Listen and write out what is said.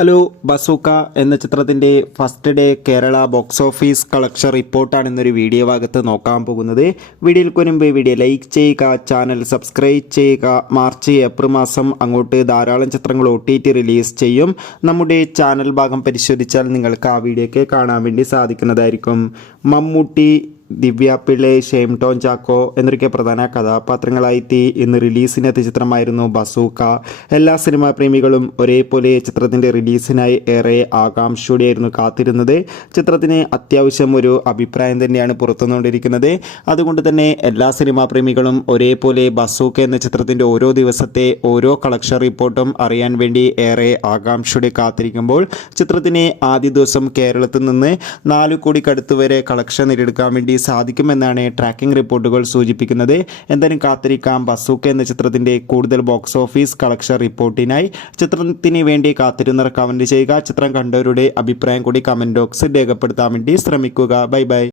Hello bazooka എന്ന ചിത്രത്തിൻ്റെ first day Kerala box office collection റിപ്പോർട്ടാണ് ഇന്നൊരു വീഡിയോ ഭാഗത്ത് നോക്കാൻ പോകുന്നത്. വീഡിയോയിൽ മുൻപ് വീഡിയോ ലൈക്ക് ചെയ്യുക, ചാനൽ സബ്സ്ക്രൈബ് ചെയ്യുക. മാർച്ച് ഏപ്രിൽ മാസം അങ്ങോട്ട് ധാരാളം ചിത്രങ്ങൾ OTT റിലീസ് ചെയ്യും. നമ്മുടെ ചാനൽ ഭാഗം പരിശോധിച്ചാൽ നിങ്ങൾക്ക് ആ വീഡിയോയ്ക്ക് കാണാൻ വേണ്ടി സാധിക്കുന്നതായിരിക്കും. മമ്മൂട്ടി, ദിവ്യ പിള്ളെ, ഷെയിം ടോം ചാക്കോ എന്നൊക്കെ പ്രധാന കഥാപാത്രങ്ങളായി ഇന്ന് റിലീസിനെത്തിയ ചിത്രമായിരുന്നു ബസൂക്ക. എല്ലാ സിനിമാ പ്രേമികളും ഒരേപോലെ ചിത്രത്തിൻ്റെ റിലീസിനായി ഏറെ ആകാംക്ഷയോടെയായിരുന്നു കാത്തിരുന്നത്. ചിത്രത്തിന് അത്യാവശ്യം ഒരു അഭിപ്രായം തന്നെയാണ് പുറത്തുവന്നുകൊണ്ടിരിക്കുന്നത്. അതുകൊണ്ട് തന്നെ എല്ലാ സിനിമാ പ്രേമികളും ഒരേപോലെ ബസൂക്ക എന്ന ചിത്രത്തിൻ്റെ ഓരോ ദിവസത്തെ ഓരോ കളക്ഷൻ റിപ്പോർട്ടും അറിയാൻ വേണ്ടി ഏറെ ആകാംക്ഷയോടെ കാത്തിരിക്കുമ്പോൾ ചിത്രത്തിന് ആദ്യ ദിവസം കേരളത്തിൽ നിന്ന് 4 കോടിക്കടുത്ത് വരെ കളക്ഷൻ നേടിയെടുക്കാൻ വേണ്ടി സാധിക്കുമെന്നാണ് ട്രാക്കിംഗ് റിപ്പോർട്ടുകൾ സൂചിപ്പിക്കുന്നത്. എന്തായാലും കാത്തിരിക്കാം ബസൂക്ക എന്ന ചിത്രത്തിൻ്റെ കൂടുതൽ ബോക്സ് ഓഫീസ് കളക്ഷൻ റിപ്പോർട്ടിനായി. ചിത്രത്തിന് വേണ്ടി കാത്തിരുന്നവർ കമൻറ്റ് ചെയ്യുക. ചിത്രം കണ്ടവരുടെ അഭിപ്രായം കൂടി കമൻറ്റ് ബോക്സിൽ രേഖപ്പെടുത്താൻ വേണ്ടി ശ്രമിക്കുക. Bye bye.